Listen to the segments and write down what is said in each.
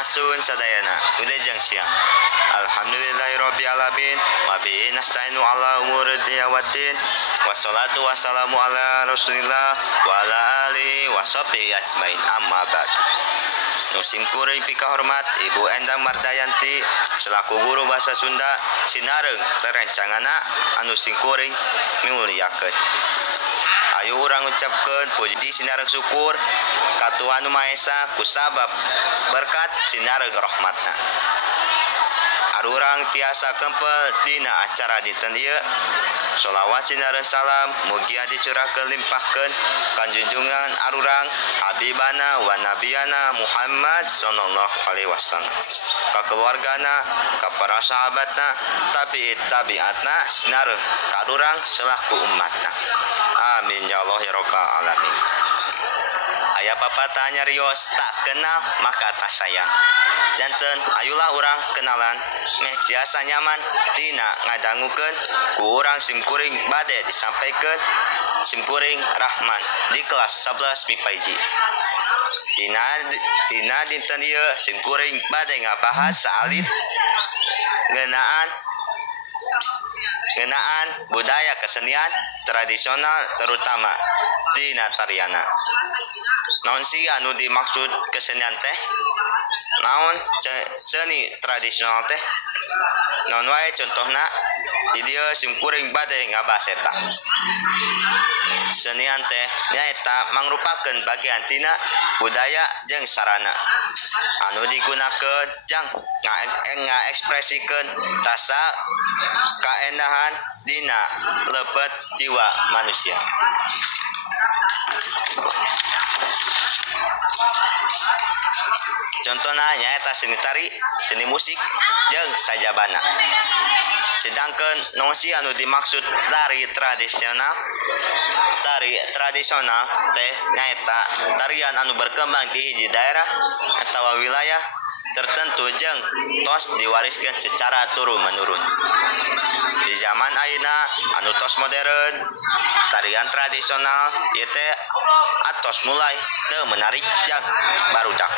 Sampurasun sadayana wilujeng siang. Alhamdulillahirabbil alamin wa bihi nasta'inu ala umuri dunya waddin. Wassalatu wassalamu ala Rasulillah wa ala alihi washabihi ajmain. Amma ba'd. Nusim kuring pika hormat Ibu Endang Mardayanti selaku guru bahasa Sunda sinareung rerencangana anu singkuring mimuliakeun. Ayo urang ucapkeun puji sinareung syukur ka Tuhan Anu Maha Esa kusabab berkat sinareung rahmatna. Arurang tiasa kempel dina acara dinten ieu. Sholawat sinareung salam mugia dicurahkeun limpahkeun ka junjungan arurang habibana wa nabiyana Muhammad sallallahu alaihi wasallam, ka keluargana, ka para sahabatna, tabi'atna sinareung ka arurang selaku umatna. Amin ya Allah ya rabbal alamin. Aya papatah nyarios tak kenal maka tak sayang. Janten ayulah urang kenalan meh tiasa nyaman tina ngadangukeun ku urang simkuring bade disampaikan simkuring Rahman di kelas 11 MIPA 1. Tina dinten ieu simkuring bade ngabahas saalit ngeunaan budaya kesenian tradisional terutama dina tariana. Naon sih anu dimaksud kesenian teh? Naon seni tradisional teh? Naon wae contohna? Di dieu simkuring bade ngabahas eta. Senian teh nyaeta mangrupakeun bagian tina budaya jeung sarana anu digunakeun jang ngaekspresikeun rasa kaendahan dina lebet jiwa manusia. Contohna nyaeta seni tari, seni musik, jeung sajabana. Sedangkan nosi anu dimaksud tari tradisional teh nyaeta tarian anu berkembang di hiji daerah atawa wilayah tertentu jeung tos diwariskeun secara turun-menurun. Di zaman ayeuna anu tos modern, tarian tradisional ieu teh atos mulai teu menarik jeung barudak.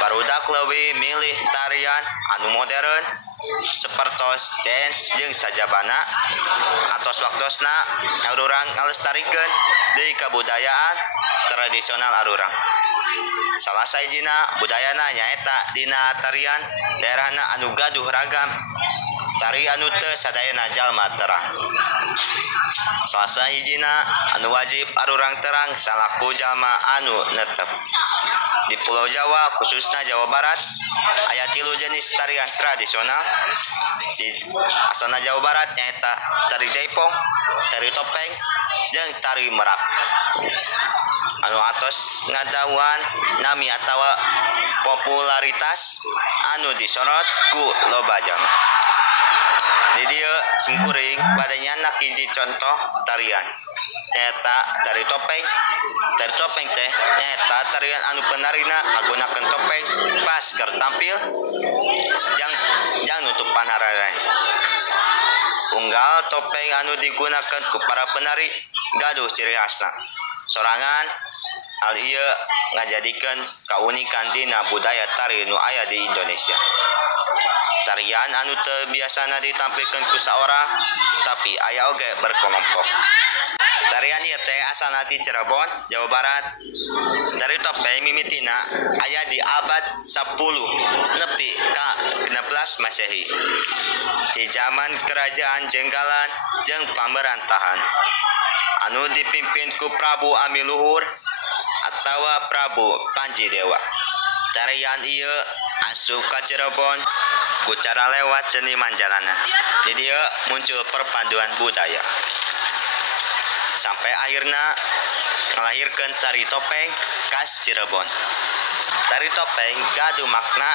Barudak leuwih milih tarian anu modern sapertos dance jeung sajabana atos waktosna arurang ngalestarikeun deui kabudayaan tradisional arurang. Salah sahijina budayana nyaeta dina tarian daerahna anu gaduh ragam, tari anu teu sadayana jalma terang. Salah sahijina anu wajib arurang terang salaku jalma anu netep. Di Pulau Jawa khususnya Jawa Barat aya 3 jenis tarian tradisional. Di asana Jawa Barat nyaeta tari jaipong, tari topeng, jeung tari merak. Anu atos ngadahuan nami atawa popularitas anu disorot ku loba jalma. Di dieu simkuring bade nyanak hiji contoh tarian nyaeta tari topeng. Tari topeng teh nyaeta tarian anu penarina ngagunakeun topeng pas keur tampil jang nutupan hararana. Unggal topeng anu digunakeun ku para penari gaduh ciri khasna. Sorangan hal ieu ngajadikeun kaunikan dina budaya tari nu aya di Indonesia. Tarian anu teu biasana ditampilkeun ku saorang tapi aya oge berkelompok. Tarian ieu teh asalna ti Cirebon, Jawa Barat. Tari topeng mimitina aya di abad 10 nepi ka 16 Masehi. Di zaman kerajaan Jenggalan jeung pamberantahan anu dipimpin ku Prabu Amiluhur atawa Prabu Panjidewa. Tarian ieu asup ka Cirebon ku cara lewat seniman jalanan. Jadi ieu muncul perpaduan budaya. Sampai akhirnya melahirkan tari topeng khas Cirebon. Tari topeng gaduh makna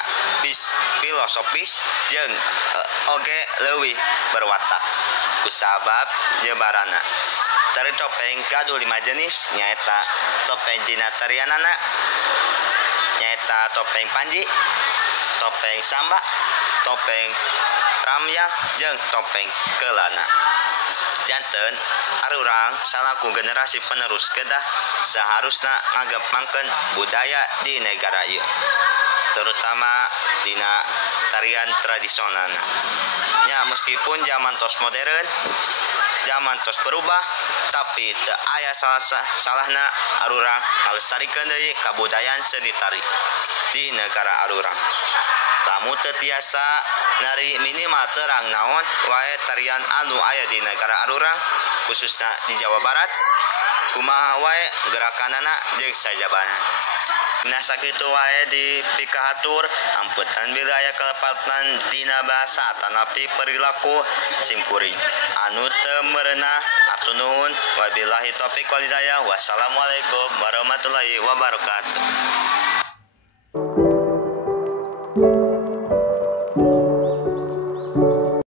filosofis jeung oge leuwih berwatak kusabab nyebarana. Tari topeng gaduh 5 jenis nyaeta topeng dina tarianana nyaeta topeng Panji, topeng Samba, topeng Ramyang jeung topeng Kelana. Janten arurang salaku generasi penerus kedah seharusnya ngagempangkeun budaya di negara ieu. terutama dina tarian tradisional. Ya meskipun zaman tos modern, zaman tos berubah, tapi teu aya salahna arurang ngalestarikeun deui kabudayaan seni tari di negara arurang. Lamun teu tiasa nari minimal terang naon wae tarian anu aya di negara arurang khususna di Jawa Barat, kumaha wae gerakanana jeung sajabana. Nah sakitu wae di pikahatur amputan bilaya kelepatan dina bahasa tanapi perilaku simkuring anu teu meureuh. Atur nuhun, wabillahi taufiq wal hidayah. Wassalamualaikum warahmatullahi wabarakatuh.